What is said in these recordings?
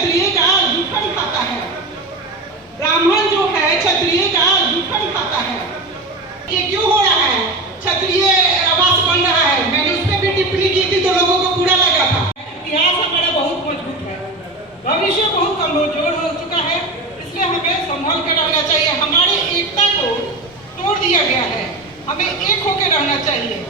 क्षत्रिय का जूठन खाता है, ब्राह्मण जो है क्षत्रिय का जूठन खाता है। ये क्यों हो रहा है? क्षत्रिय आवास बन रहा है। मैंने उस पर भी टिप्पणी की थी तो लोगों को बुरा लगा था। इतिहास हमारा बहुत मजबूत है, भविष्य बहुत कमजोर हो चुका है, इसलिए हमें संभल के रहना चाहिए। हमारी एकता को तोड़ दिया गया है, हमें एक होकर रहना चाहिए।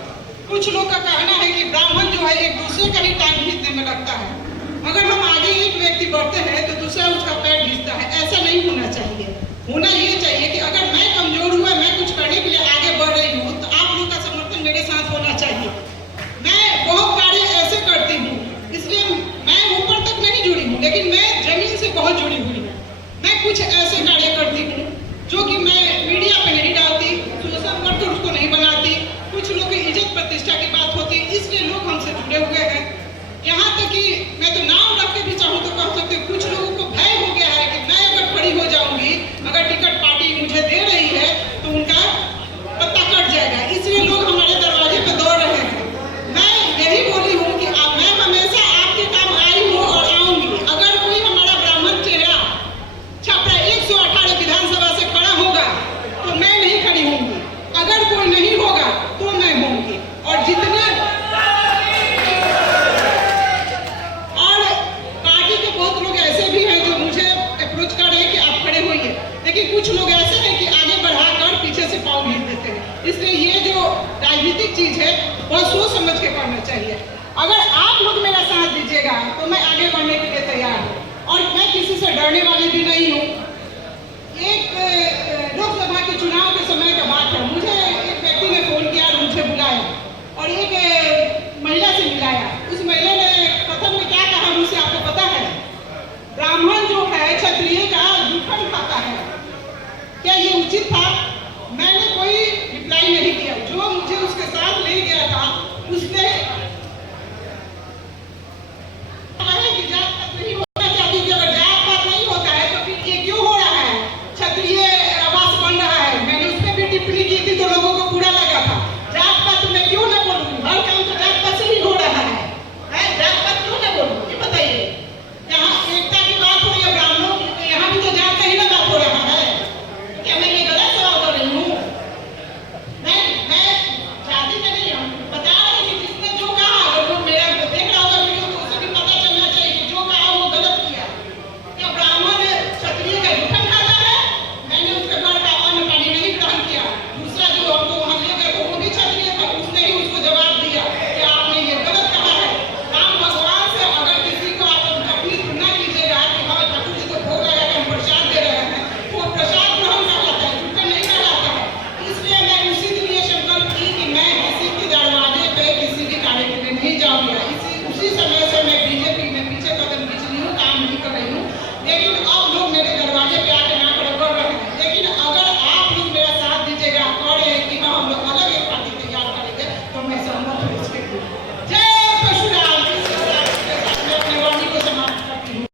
कुछ लोग का कहना है कि ब्राह्मण जो है एक दूसरे का ही टांग खींचने में लगता है। अगर हम आगे एक व्यक्ति बढ़ते हैं तो दूसरा उसका पैर खींचता है। ऐसा नहीं होना चाहिए। होना ये चाहिए कि अगर मैं कमजोर हुआ, मैं कुछ करने के लिए आगे बढ़ रही हूँ तो आप लोग का समर्थन मेरे साथ होना चाहिए। मैं बहुत कार्य ऐसे करती हूँ, इसलिए मैं ऊपर तक नहीं जुड़ी हूँ, लेकिन मैं जमीन से बहुत जुड़ी हुई हूँ। मैं कुछ ऐसे कार्य करती हूँ जो कि मैं मीडिया पे नहीं डालती, सोशल वर्कर उसको नहीं बनाती। कुछ लोग की इज्जत प्रतिष्ठा की बात होती है, इसलिए लोग हमसे जुड़े हुए हैं। यहाँ तक कि मैं तो नाम रख के भी चाहूँ तो कह सकते, कुछ लोगों को भय हो गया है कि मैं अगर खड़ी हो जाऊंगी, अगर टिकट पार्टी मुझे दे रही है तो उनका पत्ता कट जाएगा, इसलिए लोग हमारे दरवाजे पे दौड़ रहे हैं। मैं यही बोली हूँ कि मैं हमेशा आपके काम आई हूँ और आऊंगी। अगर कोई हमारा ब्राह्मण चेहरा छापरा 118 विधानसभा से खड़ा होगा तो मैं नहीं खड़ी होंगी, अगर कोई नहीं होगा तो मैं होंगी। और जितने और पार्टी के बहुत लोग ऐसे भी हैं जो मुझे अप्रोच कर रहे हैं कि आप खड़े होइए, लेकिन कुछ लोग ऐसे हैं कि आगे बढ़ाकर पीछे से पाँव भीड़ देते हैं। इसलिए ये जो राजनीतिक चीज है बहुत सोच समझ के करना चाहिए। अगर आप लोग मेरा साथ दीजिएगा तो मैं आगे बढ़ने के लिए तैयार हूँ और मैं किसी से डरने वाली भी नहीं हूँ। एक लोकसभा के चुनाव